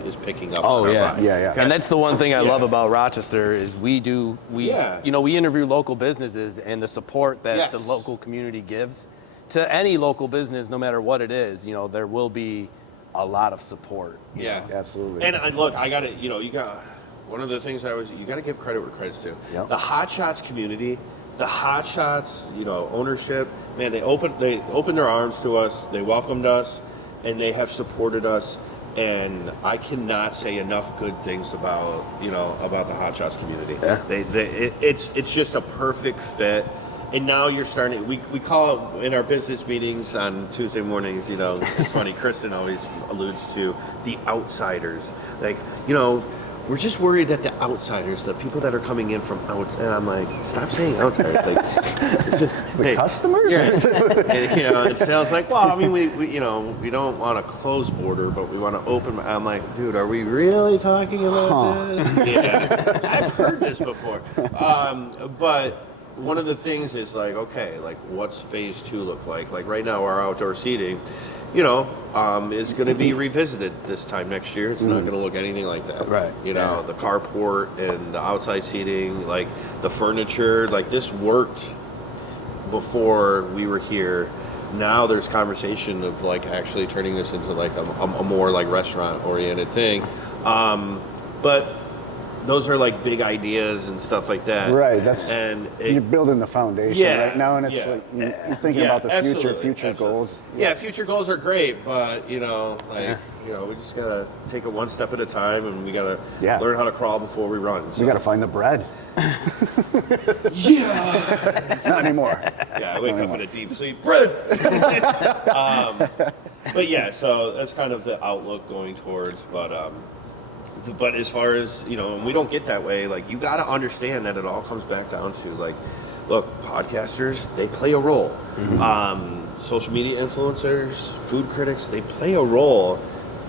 is picking up. Oh on yeah. our vibe. Yeah. And that's the one thing I Yeah. love about Rochester is we interview local businesses and the support that the Yes. local community gives to any local business, no matter what it is. You know, there will be a lot of support. Yeah. Absolutely. And look, I got to, you got one of the things you got to give credit where credit's due. Yep. The Hot Shots community, the Hot Shots, ownership, man, they opened their arms to us, they welcomed us, and they have supported us. And I cannot say enough good things about the Hot Shots community. Yeah. It's just a perfect fit. And now you're starting. We call it in our business meetings on Tuesday mornings. You know, it's funny. Kristen always alludes to the outsiders. Like, we're just worried that the outsiders, the people that are coming in from out, and I'm like, stop saying outsiders. Like, customers? Yeah. And sales like, well, I mean, we don't want a closed border, but we want to open. I'm like, dude, are we really talking about this? Yeah, I've heard this before. But one of the things is like, okay, like what's phase 2 look like? Like right now, our outdoor seating, is going to be revisited this time next year. It's not going to look anything like that. Right. The carport and the outside seating, like the furniture, like this worked before we were here. Now there's conversation of like actually turning this into like a more like restaurant oriented thing. But those are like big ideas and stuff like that. Right. You're building the foundation right now, and it's like you're thinking about the future absolutely. goals. Yeah, future goals are great, but we just gotta take it one step at a time, and we gotta learn how to crawl before we run. So. We got to find the bread. Yeah. Not anymore. Yeah, I wake up in a deep sleep. Bread. But yeah, so that's kind of the outlook going towards, But as far as, and we don't get that way, like, you got to understand that it all comes back down to, like, look, podcasters, they play a role. Social media influencers, food critics, they play a role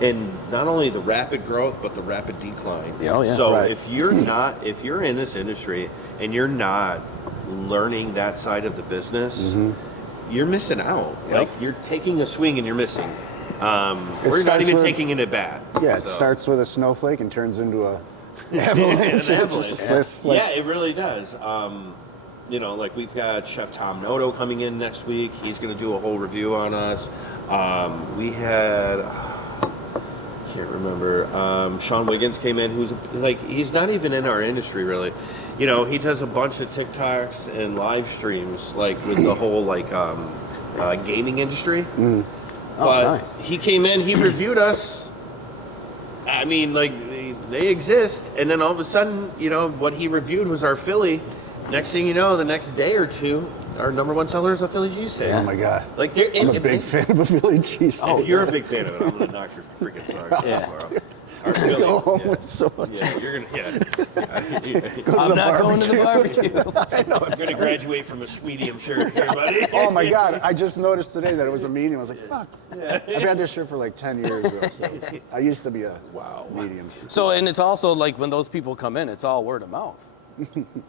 in not only the rapid growth, but the rapid decline. Oh, yeah. So Right. if you're in this industry and you're not learning that side of the business, you're missing out. Yep. Like, you're taking a swing and you're missing. We're not even taking it at bat. Yeah, it So. starts with a snowflake and turns into a avalanche. An avalanche. It's like- Yeah, it really does. Like we've got Chef Tom Noto coming in next week. He's going to do a whole review on us. We had, can't remember, Sean Wiggins came in, who's he's not even in our industry really. He does a bunch of TikToks and live streams with the whole gaming industry. But nice. he came in, he reviewed us. I mean, they exist, and then all of a sudden, what he reviewed was our Philly. Next thing you know, the next day or two, our number one seller is a Philly cheesesteak. Oh my God. I'm I'm a big fan of a Philly cheesesteak. Oh, if you're a big fan of it, I'm gonna knock your freaking socks off tomorrow. Our Philly. Go home Yeah. with so much. Yeah, you're gonna. Yeah. I'm not going to the barbecue. I'm gonna graduate from a sweetie, I'm sure, here, buddy. Oh my God! I just noticed today that it was a medium. I was like, "Fuck!" I've had this shirt for like 10 years. Though, so I used to be a medium. So, and it's also like when those people come in, it's all word of mouth.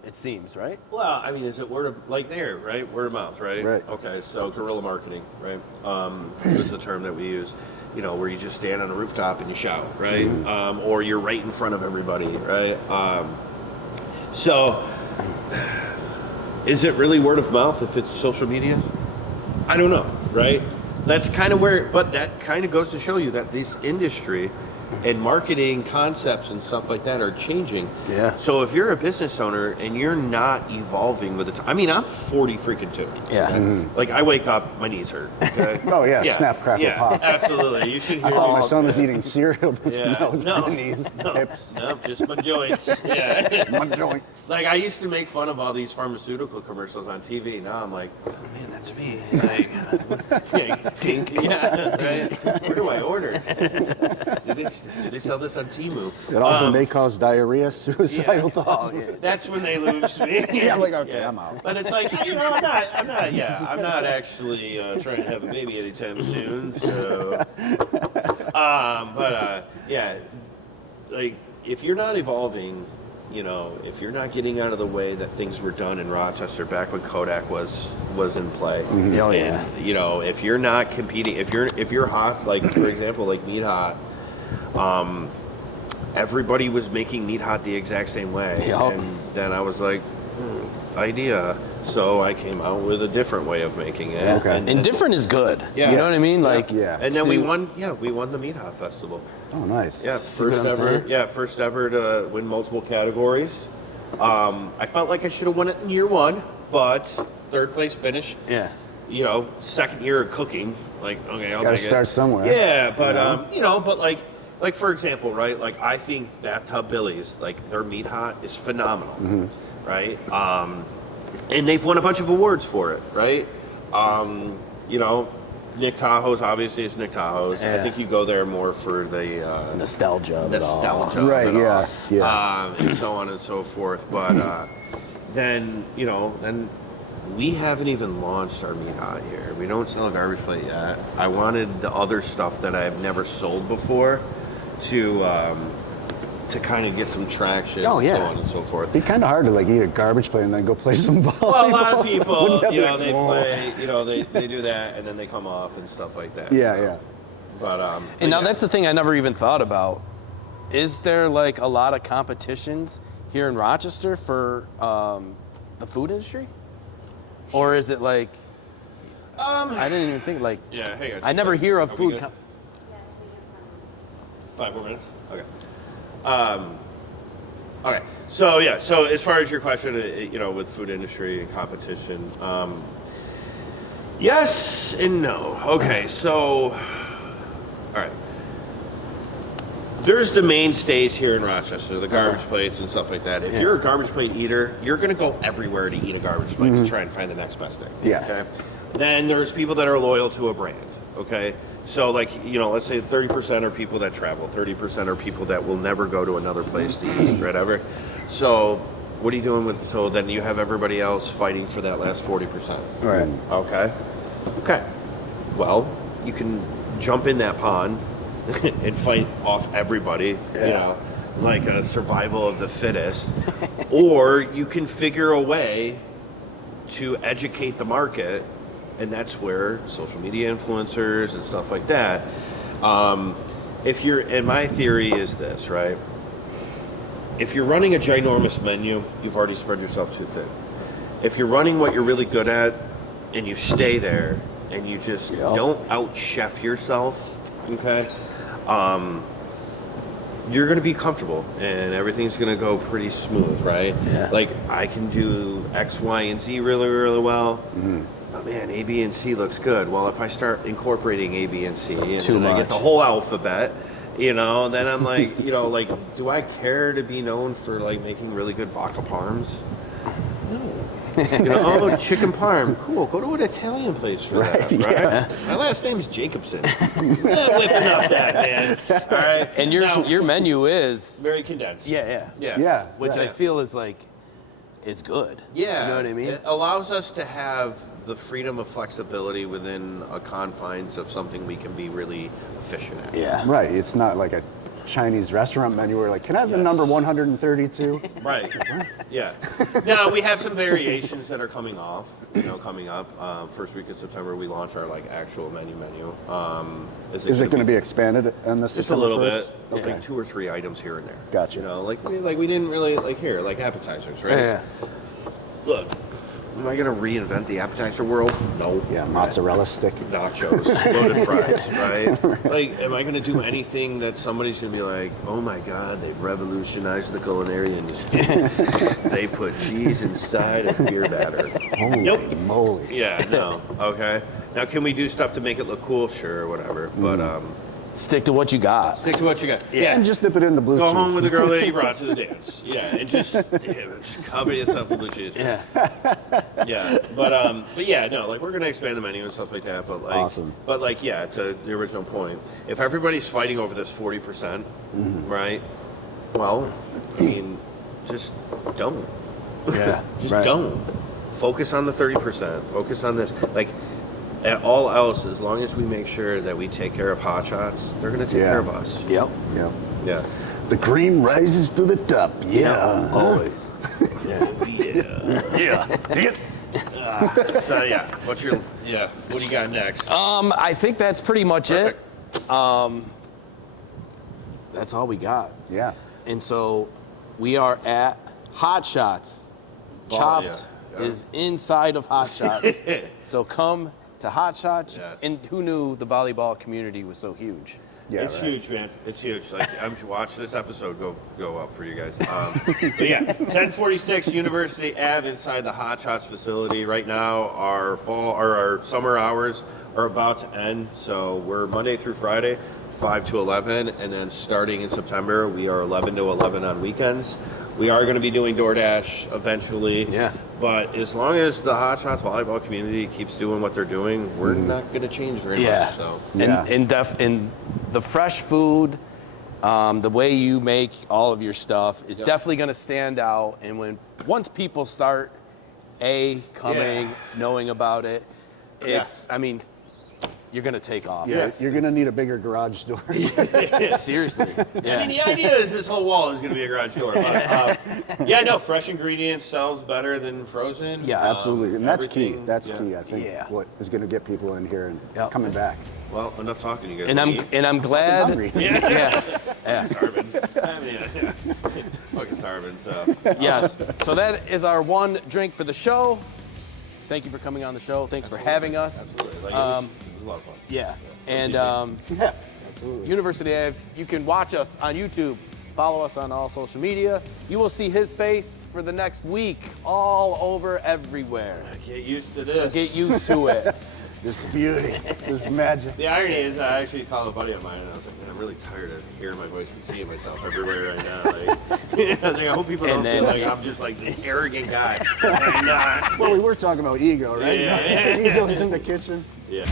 It seems, right? Well, I mean, is it word of right? Word of mouth, right? Right. Okay, so guerrilla marketing, right? Is the term that we use. Where you just stand on a rooftop and you shout, right? Or you're right in front of everybody, right? So, is it really word of mouth if it's social media? I don't know, right? That's kind of where, but that kind of goes to show you that this industry and marketing concepts and stuff like that are changing. Yeah. So if you're a business owner and you're not evolving with the time, I mean, I'm 40 freaking 2. Yeah. Mm-hmm. Like I wake up, my knees hurt. Okay? Oh yeah, snap, crackle, pop. Absolutely. You should hear I thought my all- son was eating cereal, but no, it's no, the knees, hips, no, just my joints. Yeah. my joints. Like I used to make fun of all these pharmaceutical commercials on TV. Now I'm like, oh man, that's me. Like, Dink. yeah, right? Where do I order? Do they sell this on Temu? It also may cause diarrhea, suicidal thoughts. That's when they lose me. Yeah, I'm like, okay, I'm out. But it's like, I'm not actually trying to have a baby anytime soon. So, like if you're not evolving, if you're not getting out of the way that things were done in Rochester back when Kodak was in play. Mm-hmm. Oh, yeah. And, if you're not competing, if you're hot, like for example, like Meat Hot, everybody was making Meat Hot the exact same way. Yep. And then I was like, idea. So I came out with a different way of making it. Yeah. Okay. And different is good. Yeah. You know what I mean? Like, Yeah. And then we see- won the Meat Hot Festival. Oh, nice. Yeah, See what I'm saying? first ever to win multiple categories. I felt like I should have won it in year 1, but third place finish. Yeah. Second year of cooking. Like, okay, I'll Gotta take start it. somewhere. Yeah, but but like for example, right? Like I think Bathtub Billy's, like their Meat Hot is phenomenal, right? And they've won a bunch of awards for it, right? Nick Tahoe's obviously is Nick Tahoe's. I Yeah. think you go there more for the Nostalgia of it all. nostalgia, of Right, it yeah, all. yeah. And so on and so forth. But then we haven't even launched our Meat Hot here. We don't sell a garbage plate yet. I wanted the other stuff that I've never sold before to kind of get some traction. Oh, yeah. And so on and so forth. It'd be kind of hard to like eat a garbage plate and then go play some volleyball. Well, a lot of people, Wouldn't that be they cool? play, they do that and then they come off and stuff like that. Yeah, so. yeah. But And now that's the thing I never even thought about. Is there like a lot of competitions here in Rochester for the food industry? Or is it like, I didn't even think like, yeah. Hang on. I never hear of Are we food. good? 5 more minutes. Okay. Okay. So yeah. So as far as your question, with food industry and competition, yes and no. Okay. So, all right. There's the mainstays here in Rochester, the garbage plates and stuff like that. If you're a garbage plate eater, you're going to go everywhere to eat a garbage plate to try and find the next best thing. Yeah. Okay. Then there's people that are loyal to a brand. Okay. So like, let's say 30% are people that travel, 30% are people that will never go to another place to eat, whatever. So what are you doing with? So then you have everybody else fighting for that last 40%. Right. Okay. Okay. Well, you can jump in that pond and fight off everybody, like a survival of the fittest. Or you can figure a way to educate the market, and that's where social media influencers and stuff like that. And my theory is this, right? If you're running a ginormous menu, you've already spread yourself too thin. If you're running what you're really good at and you stay there and you just don't out-chef yourself, okay? You're going to be comfortable and everything's going to go pretty smooth, right? Yeah. Like I can do X, Y, and Z really, really well. But man, A, B, and C looks good. Well, if I start incorporating A, B, and C, and Too then I get much. the whole alphabet, then I'm like, do I care to be known for like making really good vodka parms? No. Chicken parm. Cool. Go to an Italian place for that, right? Yeah. My last name's Jacobson. Whipping up that, man. All right. And your menu is very condensed. yeah. Yeah. Which yeah. I feel is like is good. Yeah. You know what I mean? It allows us to have the freedom of flexibility within a confines of something we can be really efficient at. Yeah. Right. It's not like a Chinese restaurant menu where like, can I have the Yes. number 132? Right. Yeah. Now we have some variations that are coming up. First week of September, we launch our like actual menu. Is it going to be expanded on this? just a little September bit, 1st? Okay. like 2 or 3 items here and there? Gotcha. We didn't really like appetizers, right? Yeah. Look, Am I gonna reinvent the appetizer world? No. Yeah, mozzarella stick. Nachos, loaded fries, right? Like, am I gonna do anything that somebody's gonna be like, oh my god, they've revolutionized the culinary industry. They put cheese inside of beer batter. Holy moly. Yeah, no. Okay. Now, can we do stuff to make it look cool? Sure, whatever. But Stick to what you got. stick to what you got. Yeah. And just dip it in the blue Go cheese. home with the girl that you brought to the dance. Yeah, and just cover yourself with blue cheese. Yeah. Yeah, but yeah, no, like we're gonna expand the menu and stuff like that. But like, Awesome. But like, yeah, to the original point, if everybody's fighting over this 40%, right? Well, I mean, just don't. Yeah. Just right. don't. Focus on the 30%. Focus on this. Like, at all else, as long as we make sure that we take care of Hot Shots, they're gonna take care of us. Yep. Yeah. Yeah. The cream rises to the top. Yeah. Always. Yeah. Dig it. So yeah, what do you got next? I think that's pretty much Perfect. it. That's all we got. Yeah. And so we are at Hot Shots. Chopped yeah. is inside of Hot Shots. So come to Hot Shots. Yes. And who knew the volleyball community was so huge? Yeah, It's right. huge, man. It's huge. Like, I'm watch this episode go up for you guys. But yeah, 1046 University Ave inside the Hot Shots facility. Right now, our summer hours are about to end. So we're Monday through Friday, 5 to 11, and then starting in September, we are 11 to 11 on weekends. We are going to be doing DoorDash eventually. Yeah. But as long as the Hot Shots volleyball community keeps doing what they're doing, we're not going to change very much. So. And the fresh food, the way you make all of your stuff is definitely going to stand out. And once people start coming, knowing about it, it's I mean, you're going to take off. Yeah, you're going to need a bigger garage door. Seriously. Yeah. I mean, the idea is this whole wall is going to be a garage door. But, fresh ingredients sells better than frozen. Yeah, Absolutely. And that's key. everything- That's yeah. key, I think, what is going to get people in here and coming back. Well, enough talking, you guys. And I'm glad. hungry. Yeah. Starving. I mean, yeah. Fucking starving, so. Yes. So that is our one drink for the show. Thank you for coming on the show. Thanks for having us. Absolutely. Like, it was a lot of fun. Yeah. And Yeah, absolutely. University Ave, you can watch us on YouTube. Follow us on all social media. You will see his face for the next week all over everywhere. Get used to So this. get used to it. This beauty, this magic. The irony is, I actually called a buddy of mine, and I was like, man, I'm really tired of hearing my voice and seeing myself everywhere right now. Like, I was like, I hope people don't feel like I'm just like this arrogant guy. I'm not. Well, we were talking about ego, right? Yeah. Ego's in the kitchen. Yeah.